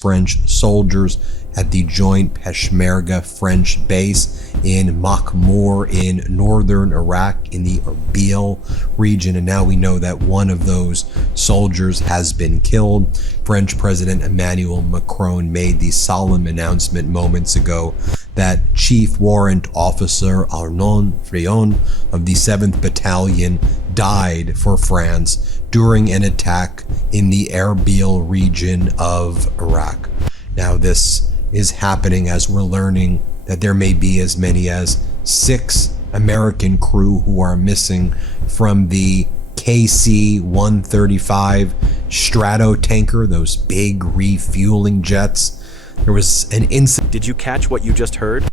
French soldiers at the joint Peshmerga French base in Makhmour in northern Iraq in the Erbil region. And now we know that one of those soldiers has been killed. French President Emmanuel Macron made the solemn announcement moments ago that Chief Warrant Officer Arnaud Frion of the 7th Battalion died for France during an attack in the Erbil region of Iraq. Now, this is happening as we're learning that there may be as many as 6 American crew who are missing from the KC-135 Strato tanker, those big refueling jets. There was an incident. Did you catch what you just heard?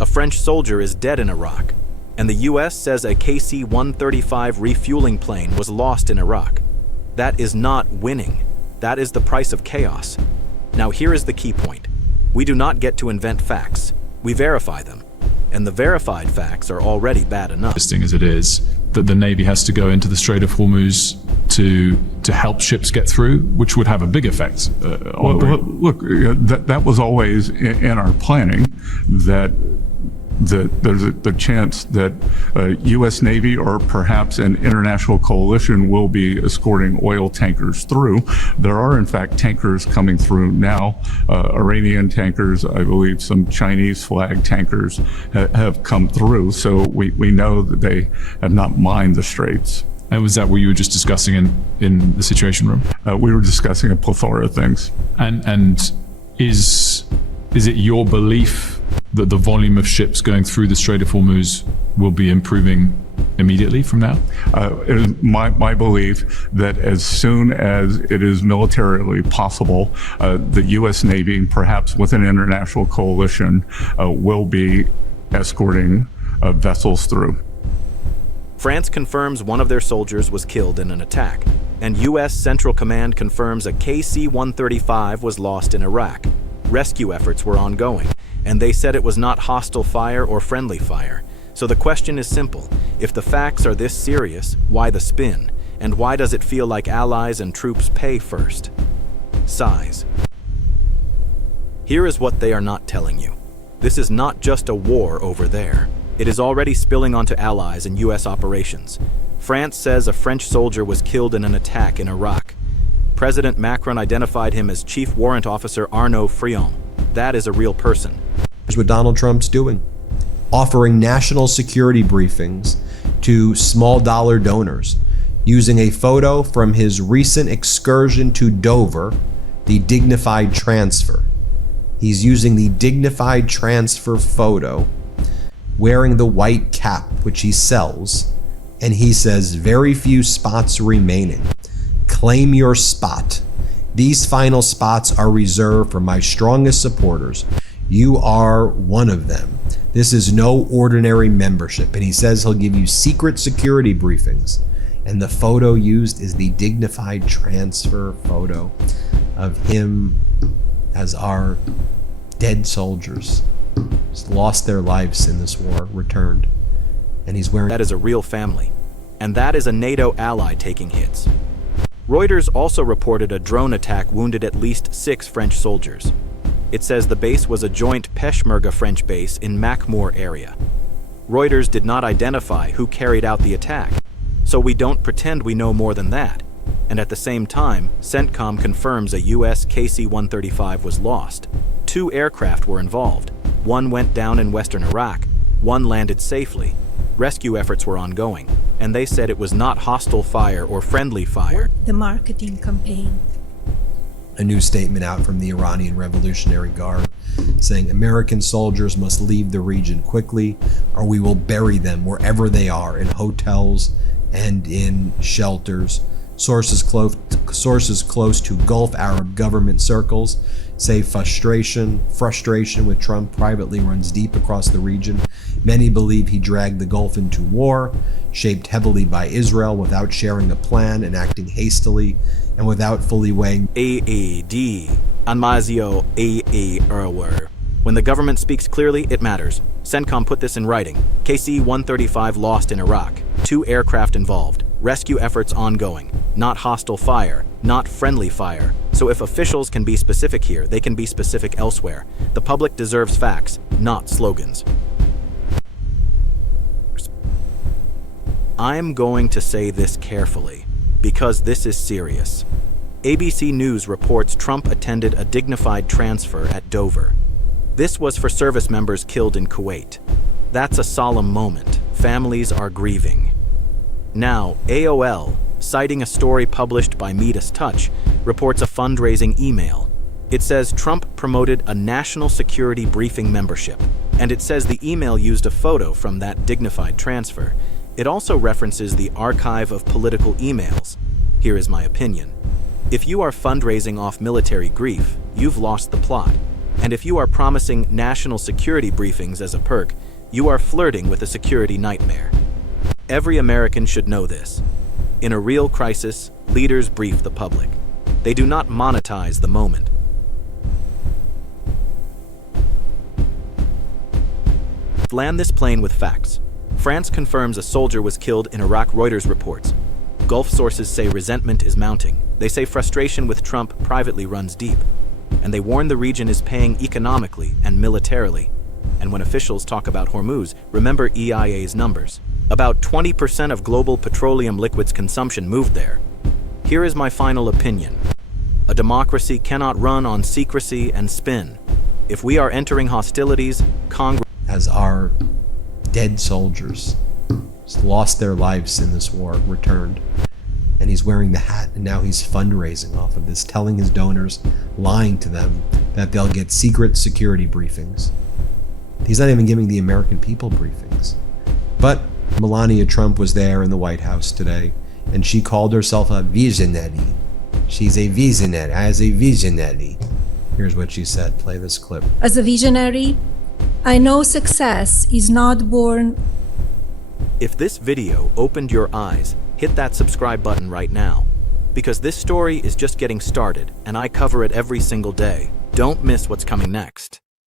A French soldier is dead in Iraq, and the US says a KC-135 refueling plane was lost in Iraq. That is not winning. That is the price of chaos. Now here is the key point. We do not get to invent facts. We verify them. And the verified facts are already bad enough. Interesting as it is, that the Navy has to go into the Strait of Hormuz to help ships get through, which would have a big effect on that was always in our planning, that there's the chance that U.S. Navy or perhaps an international coalition will be escorting oil tankers through. There are, in fact, tankers coming through now, Iranian tankers, I believe some Chinese flag tankers have come through. So we know that they have not mined the straits. And was that what you were just discussing in the Situation Room? We were discussing a plethora of things. And is it your belief that the volume of ships going through the Strait of Hormuz will be improving immediately from now? It is my belief that as soon as it is militarily possible, the U.S. Navy, perhaps with an international coalition, will be escorting vessels through. France confirms one of their soldiers was killed in an attack, and U.S. Central Command confirms a KC-135 was lost in Iraq. Rescue efforts were ongoing, and they said it was not hostile fire or friendly fire. So the question is simple. If the facts are this serious, why the spin? And why does it feel like allies and troops pay first? Size. Here is what they are not telling you. This is not just a war over there. It is already spilling onto allies and U.S. operations. France says a French soldier was killed in an attack in Iraq. President Macron identified him as Chief Warrant Officer Arnaud Frion. That is a real person. Here's what Donald Trump's doing. Offering national security briefings to small dollar donors, using a photo from his recent excursion to Dover, the dignified transfer. He's using the dignified transfer photo, wearing the white cap, which he sells, and he says, very few spots remaining. Claim your spot. These final spots are reserved for my strongest supporters. You are one of them. This is no ordinary membership. And he says he'll give you secret security briefings. And the photo used is the dignified transfer photo of him as our dead soldiers lost their lives in this war, returned. And he's wearing... That is a real family. And that is a NATO ally taking hits. Reuters also reported a drone attack wounded at least 6 French soldiers. It says the base was a joint Peshmerga French base in Makhmour area. Reuters did not identify who carried out the attack, so we don't pretend we know more than that. And at the same time, CENTCOM confirms a US KC-135 was lost. 2 aircraft were involved. One went down in western Iraq. One landed safely. Rescue efforts were ongoing, and they said it was not hostile fire or friendly fire. The marketing campaign. A new statement out from the Iranian Revolutionary Guard saying American soldiers must leave the region quickly or we will bury them wherever they are, in hotels and in shelters. Sources close to Gulf Arab government circles say frustration with Trump privately runs deep across the region. Many believe he dragged the Gulf into war, shaped heavily by Israel without sharing a plan and acting hastily and without fully weighing AAD, Anmazio AARWR. When the government speaks clearly, it matters. CENTCOM put this in writing. KC-135 lost in Iraq. 2 aircraft involved. Rescue efforts ongoing. Not hostile fire. Not friendly fire. So if officials can be specific here, they can be specific elsewhere. The public deserves facts, not slogans. I'm going to say this carefully, because this is serious. ABC News reports Trump attended a dignified transfer at Dover. This was for service members killed in Kuwait. That's a solemn moment. Families are grieving. Now, AOL, citing a story published by Midas Touch, reports a fundraising email. It says Trump promoted a national security briefing membership, and it says the email used a photo from that dignified transfer. It also references the archive of political emails. Here is my opinion. If you are fundraising off military grief, you've lost the plot. And if you are promising national security briefings as a perk, you are flirting with a security nightmare. Every American should know this. In a real crisis, leaders brief the public. They do not monetize the moment. Land this plane with facts. France confirms a soldier was killed in Iraq, Reuters reports. Gulf sources say resentment is mounting. They say frustration with Trump privately runs deep. And they warn the region is paying economically and militarily. And when officials talk about Hormuz, remember EIA's numbers. About 20% of global petroleum liquids consumption moved there. Here is my final opinion. A democracy cannot run on secrecy and spin. If we are entering hostilities, Congress... As our dead soldiers lost their lives in this war returned. And he's wearing the hat, and now he's fundraising off of this, telling his donors, lying to them, that they'll get secret security briefings. He's not even giving the American people briefings. But Melania Trump was there in the White House today, and she called herself a visionary. She's a visionary, as a visionary. Here's what she said. Play this clip. As a visionary, I know success is not born. If this video opened your eyes, hit that subscribe button right now. Because this story is just getting started, and I cover it every single day. Don't miss what's coming next.